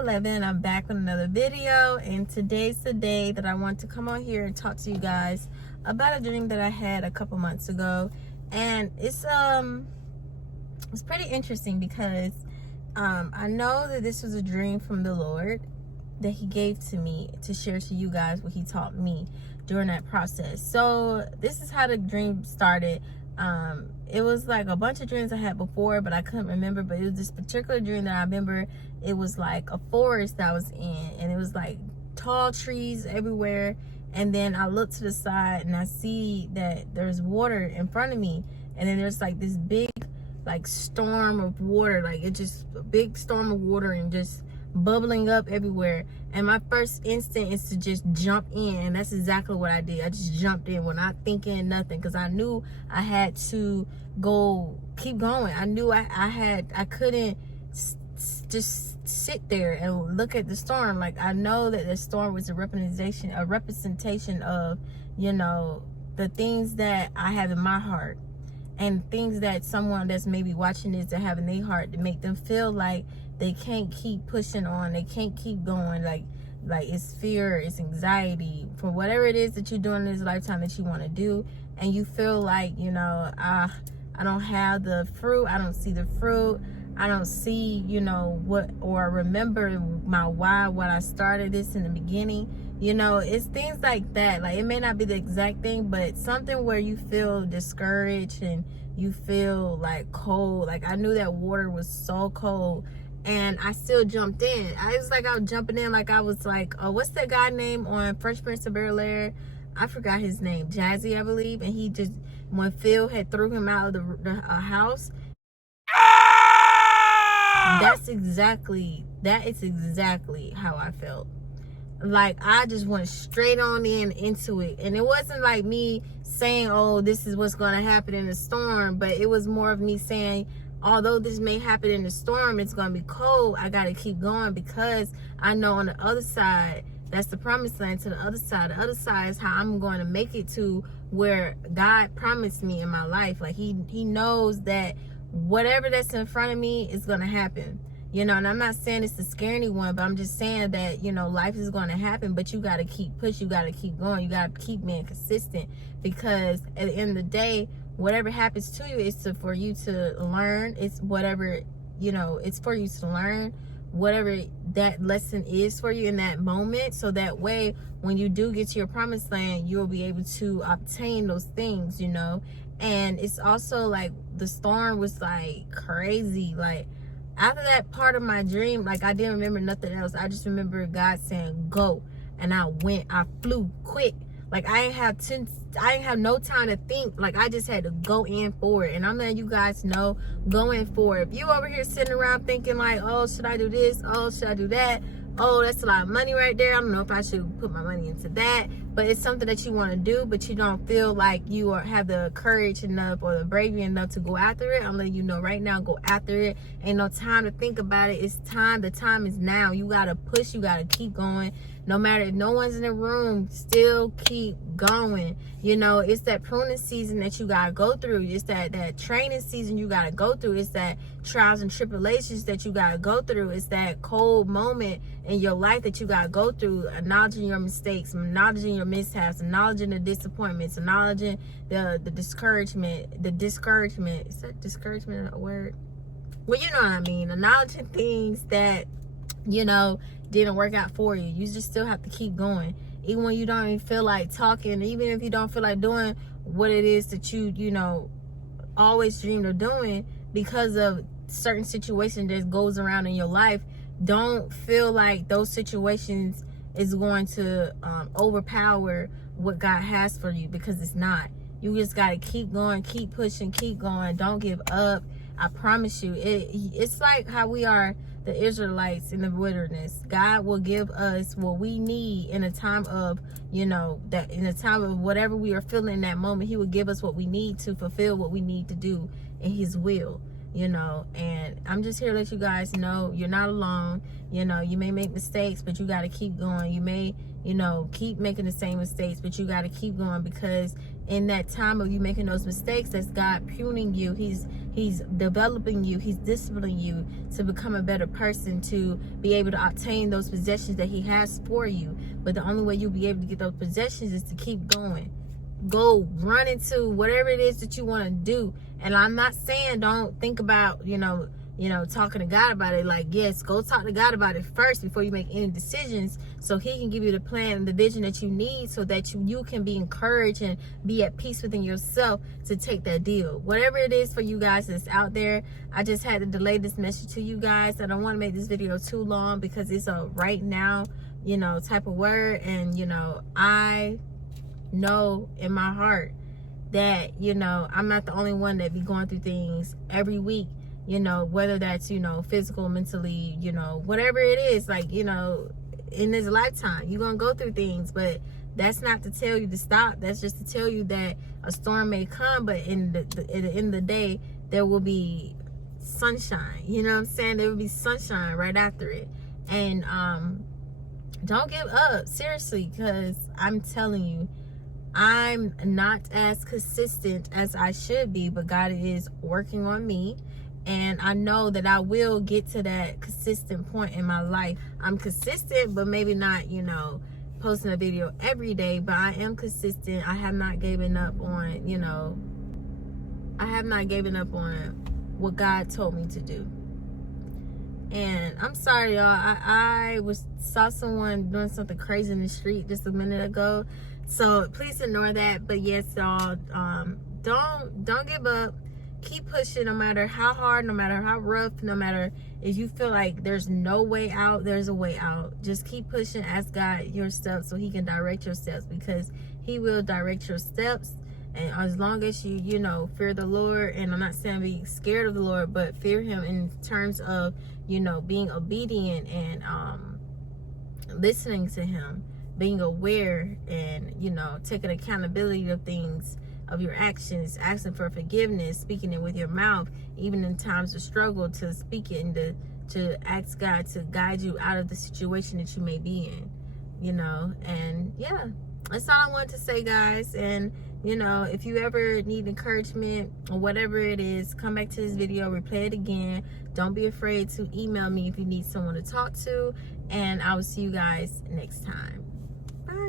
11. I'm back with another video, and today's the day that I want to come on here and talk to you guys about a dream that I had a couple months ago. And it's pretty interesting because I know that this was a dream from the Lord that he gave to me to share to you guys what he taught me during that process. So this is how the dream started. It was like a bunch of dreams I had before, but I couldn't remember. But it was this particular dream that I remember. It was like a forest that I was in, and it was like tall trees everywhere. And then I look to the side and I see that there's water in front of me, and then there's like this big like storm of water, like it just a big storm of water and just bubbling up everywhere. And my first instinct is to just jump in, and that's exactly what I did. I just jumped in when not thinking nothing, because I knew I had to keep going. I knew I couldn't just sit there and look at the storm. Like, I know that the storm was a representation of, you know, the things that I have in my heart, and things that someone that's maybe watching this that have in their heart, to make them feel like they can't keep pushing on, they can't keep going, like it's fear, it's anxiety for whatever it is that you're doing in this lifetime that you want to do, and you feel like, you know, I don't have the fruit, I don't see the fruit, I don't see, you know, what, or remember my why, what I started this in the beginning. You know, it's things like that. Like, it may not be the exact thing, but something where you feel discouraged and you feel like cold. Like, I knew that water was so cold, and I still jumped in. I was jumping in like I was like, what's that guy name on Fresh Prince of Bel-Air? I forgot his name. Jazzy, I believe. And he just, when Phil had threw him out of the house, that is exactly how I felt. Like, I just went straight on into it. And it wasn't like me saying, oh, this is what's going to happen in the storm, but it was more of me saying, although this may happen in the storm, it's going to be cold, I got to keep going, because I know on the other side, that's the promised land. To the other side is how I'm going to make it to where God promised me in my life. Like, he knows that whatever that's in front of me is going to happen. You know, and I'm not saying it's to scare anyone, but I'm just saying that, you know, life is going to happen, but you got to keep pushing, you got to keep going, you got to keep being consistent, because at the end of the day, whatever happens to you is for you to learn. It's whatever, you know, it's for you to learn whatever that lesson is for you in that moment, so that way when you do get to your promised land, you'll be able to obtain those things, you know. And it's also like the storm was like crazy. Like, after that part of my dream, like, I didn't remember nothing else. I just remember God saying go, and I flew quick. Like, I ain't have no time to think. Like, I just had to go in for it. And I'm letting you guys know, go in for it. If you over here sitting around thinking like, oh, should I do this? Oh, should I do that? Oh, that's a lot of money right there. I don't know if I should put my money into that. But it's something that you want to do, but you don't feel like you have the courage enough or the bravery enough to go after it. I'm letting you know right now, go after it. Ain't no time to think about it. It's time. The time is now. You got to push. You got to keep going. No matter if no one's in the room, still keep going. You know, it's that pruning season that you got to go through. It's that training season you got to go through. It's that trials and tribulations that you got to go through. It's that cold moment in your life that you got to go through, acknowledging your mistakes, acknowledging your mishaps, acknowledging the disappointments, acknowledging the discouragement. Is that discouragement a word? Well, you know what I mean. Acknowledging things that, you know, didn't work out for you. You just still have to keep going, even when you don't even feel like talking, even if you don't feel like doing what it is that you know, always dreamed of doing, because of certain situations that goes around in your life. Don't feel like those situations is going to overpower what God has for you, because it's not. You just got to keep going, keep pushing, keep going. Don't give up. I promise you, it's like how we are the Israelites in the wilderness. God will give us what we need in a time of, you know, that in a time of whatever we are feeling in that moment, he will give us what we need to fulfill what we need to do in his will. you know. And I'm just here to let you guys know you're not alone. You know, you may make mistakes, but you got to keep going. You may, you know, keep making the same mistakes, but you got to keep going, because in that time of you making those mistakes, that's God pruning you. He's developing you. He's disciplining you to become a better person, to be able to obtain those possessions that he has for you. But the only way you'll be able to get those possessions is to keep going. Go run into whatever it is that you want to do. And I'm not saying don't think about, you know, talking to God about it. Like, yes, go talk to God about it first before you make any decisions, so he can give you the plan and the vision that you need, so that you can be encouraged and be at peace within yourself to take that deal. Whatever it is for you guys that's out there, I just had to delay this message to you guys. I don't want to make this video too long, because it's a right now, you know, type of word. And, you know, I know in my heart that, you know, I'm not the only one that be going through things every week. You know, whether that's, you know, physical, mentally, you know, whatever it is, like, you know, in this lifetime, you're going to go through things. But that's not to tell you to stop. That's just to tell you that a storm may come, but in the end of the day, there will be sunshine. You know what I'm saying? There will be sunshine right after it. And don't give up, seriously, because I'm telling you, I'm not as consistent as I should be, but God is working on me. And I know that I will get to that consistent point in my life. I'm consistent, but maybe not, you know, posting a video every day, but I am consistent. I have not given up on, you know, I have not given up on what God told me to do. And I'm sorry, y'all. I saw someone doing something crazy in the street just a minute ago, so please ignore that. But yes, y'all, don't give up. Keep pushing, no matter how hard, no matter how rough, no matter if you feel like there's no way out, there's a way out. Just keep pushing. Ask God your steps so he can direct your steps, because he will direct your steps. And as long as you know, fear the Lord, and I'm not saying be scared of the Lord, but fear him in terms of, you know, being obedient and listening to him, being aware, and, you know, taking accountability of things, of your actions, asking for forgiveness, speaking it with your mouth, even in times of struggle, to speak it and to ask God to guide you out of the situation that you may be in, you know. And yeah, that's all I wanted to say, guys. And, you know, if you ever need encouragement or whatever it is, come back to this video, replay it again. Don't be afraid to email me if you need someone to talk to, and I will see you guys next time. Bye.